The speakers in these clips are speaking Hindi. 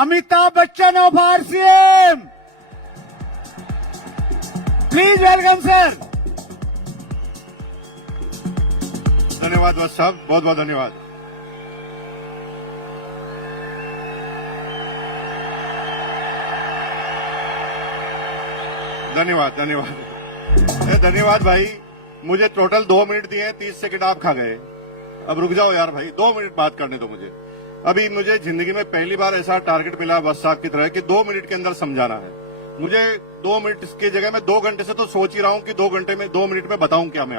Amitabh Bachchan of RCM. Please welcome, sir. धन्यवाद वत्स साहब, बहुत बहुत धन्यवाद। धन्यवाद धन्यवाद धन्यवाद भाई। मुझे टोटल 2 मिनट दिए, 30 सेकंड आप खा गए। अब रुक जाओ यार भाई, 2 मिनट बात करने दो मुझे। अभी मुझे जिंदगी में पहली बार ऐसा टारगेट मिला वत्स साहब की तरह कि 2 मिनट के अंदर समझाना है। मुझे 2 मिनट की जगह मैं 2 घंटे से तो सोच ही रहा हूं कि 2 घंटे में 2 मिनट में बताऊं क्या मैं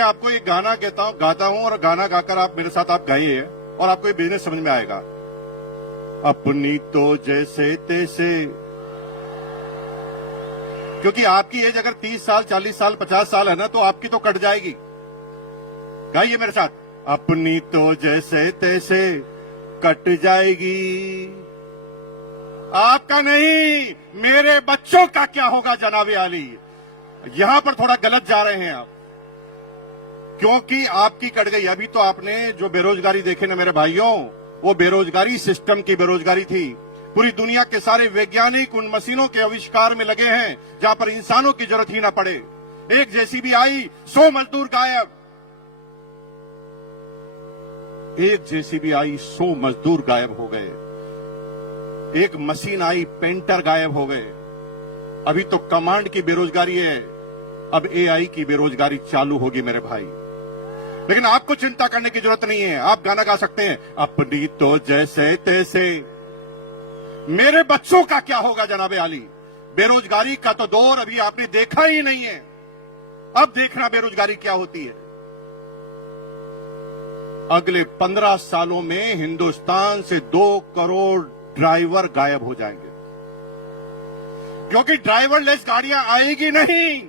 आपको एक गाना गाता हूं और गाना गाकर आप मेरे साथ आप गाइए और आपको ये बिजनेस समझ में आएगा। अपनी तो जैसे तैसे, क्योंकि आपकी एज अगर 30 साल 40 साल 50 साल है ना, तो आपकी तो कट जाएगी। गाइए मेरे साथ, अपनी तो जैसे तैसे कट जाएगी, आपका नहीं मेरे बच्चों का क्या होगा जनाबे आली। यहां पर थोड़ा गलत जा रहे हैं आप, क्योंकि आपकी कट गई। अभी तो आपने जो बेरोजगारी देखे ना मेरे भाइयों, वो बेरोजगारी सिस्टम की बेरोजगारी थी। पूरी दुनिया के सारे वैज्ञानिक उन मशीनों के आविष्कार में लगे हैं जहां पर इंसानों की जरूरत ही ना पड़े। एक जेसीबी आई, 100 मजदूर गायब। एक जेसीबी आई, 100 मजदूर गायब हो गए। एक मशीन आई, पेंटर गायब हो गए। अभी तो कमांड की बेरोजगारी है, अब एआई की बेरोजगारी चालू होगी मेरे भाई। लेकिन आपको चिंता करने की जरूरत नहीं है। आप गाना गा सकते हैं, अपनी तो जैसे तैसे मेरे बच्चों का क्या होगा जनाबे आली। बेरोजगारी का तो दौर अभी आपने देखा ही नहीं है, अब देखना बेरोजगारी क्या होती है। अगले 15 सालों में हिंदुस्तान से 2 करोड़ ड्राइवर गायब हो जाएंगे, क्योंकि ड्राइवरलेस गाड़ियां आएगी नहीं।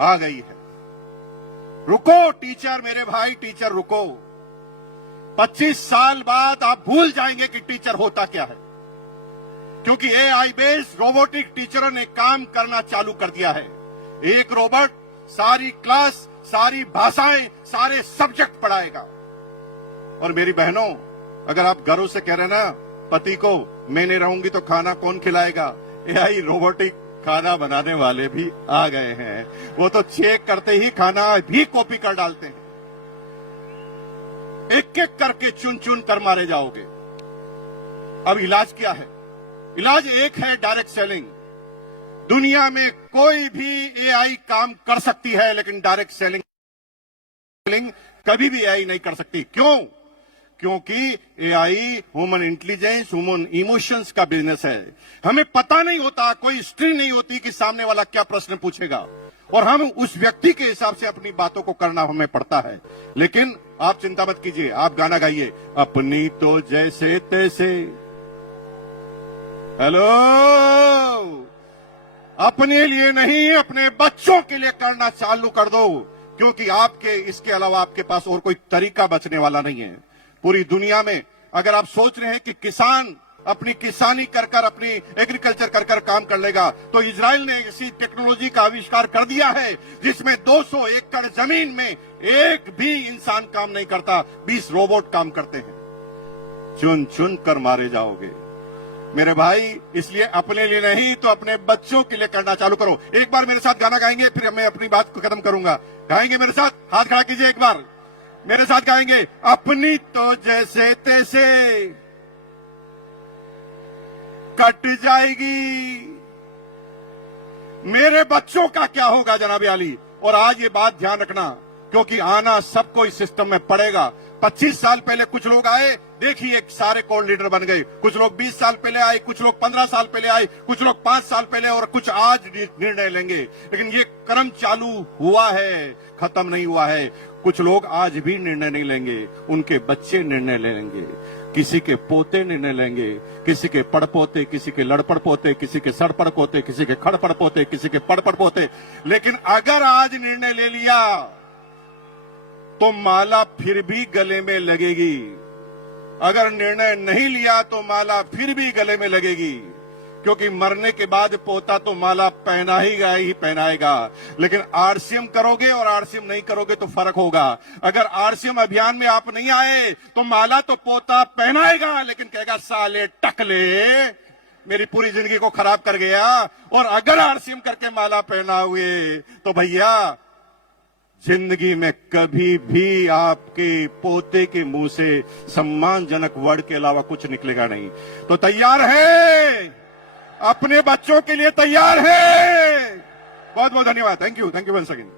आ गई है। रुको टीचर, मेरे भाई टीचर रुको। 25 साल बाद आप भूल जाएंगे कि टीचर होता क्या है, क्योंकि एआई बेस्ड रोबोटिक टीचरों ने काम करना चालू कर दिया है। एक रोबोट सारी क्लास, सारी भाषाएं, सारे सब्जेक्ट पढ़ाएगा। और मेरी बहनों, अगर आप घरों से कह रहे ना पति को मैं नहीं रहूंगी तो खाना कौन खिलाएगा, एआई रोबोटिक खाना बनाने वाले भी आ गए हैं। वो तो चेक करते ही खाना भी कॉपी कर डालते हैं। एक एक करके चुन चुन कर मारे जाओगे। अब इलाज क्या है? इलाज एक है, डायरेक्ट सेलिंग। दुनिया में कोई भी एआई काम कर सकती है, लेकिन डायरेक्ट सेलिंग कभी भी एआई नहीं कर सकती। क्यों? क्योंकि AI human intelligence, human emotions का बिजनेस है। हमें पता नहीं होता, कोई हिस्ट्री नहीं होती कि सामने वाला क्या प्रश्न पूछेगा, और हम उस व्यक्ति के हिसाब से अपनी बातों को करना हमें पड़ता है। लेकिन आप चिंता मत कीजिए, आप गाना गाइए, अपनी तो जैसे तैसे। हेलो, अपने लिए नहीं, अपने बच्चों के लिए करना चालू कर दो, क्योंकि आपके इसके अलावा आपके पास और कोई तरीका बचने वाला नहीं है। पूरी दुनिया में अगर आप सोच रहे हैं कि किसान अपनी किसानी कर कर, अपनी एग्रीकल्चर कर कर काम कर लेगा, तो इजराइल ने ऐसी टेक्नोलॉजी का आविष्कार कर दिया है जिसमें 200 एकड़ जमीन में एक भी इंसान काम नहीं करता, 20 रोबोट काम करते हैं। चुन चुन कर मारे जाओगे मेरे भाई। इसलिए अपने लिए नहीं तो अपने बच्चों के लिए करना चालू करो। एक बार मेरे साथ गाना गाएंगे, फिर मैं अपनी बात को खत्म करूंगा। गाएंगे मेरे साथ? हाथ खड़ा कीजिए, एक बार मेरे साथ गाएंगे, अपनी तो जैसे तैसे कट जाएगी, मेरे बच्चों का क्या होगा जनाबे आली। और आज ये बात ध्यान रखना, क्योंकि आना सबको इस सिस्टम में पड़ेगा। 25 साल पहले कुछ लोग आए, देखिए सारे कोर लीडर बन गए। कुछ लोग 20 साल पहले आए, कुछ लोग 15 साल पहले आए, कुछ लोग 5 साल पहले, और कुछ आज निर्णय लेंगे। लेकिन ये क्रम चालू हुआ है, खत्म नहीं हुआ है। कुछ लोग आज भी निर्णय नहीं लेंगे, उनके बच्चे निर्णय ले लेंगे, किसी के पोते निर्णय लेंगे, किसी के पड़पोते, किसी के लड़पड़ पोते, किसी के सड़पड़ पोते, किसी के खड़पड़ पोते, किसी के पड़पड़ पोते। लेकिन अगर आज निर्णय ले लिया तो माला फिर भी गले में लगेगी। अगर निर्णय नहीं लिया तो माला फिर भी गले में लगेगी। क्योंकि मरने के बाद पोता तो माला ही पहनाएगा। लेकिन आरसीएम करोगे और आरसीएम नहीं करोगे तो फर्क होगा। अगर आरसीएम अभियान में आप नहीं आए तो माला तो पोता पहनाएगा, लेकिन कहेगा साले टकले मेरी पूरी जिंदगी को खराब कर गया। और अगर आरसीएम करके माला पहना हुए तो भैया जिंदगी में कभी भी आपके पोते के मुंह से सम्मानजनक वर्ड के अलावा कुछ निकलेगा नहीं। तो तैयार है, अपने बच्चों के लिए तैयार है। बहुत बहुत धन्यवाद। Thank you once again.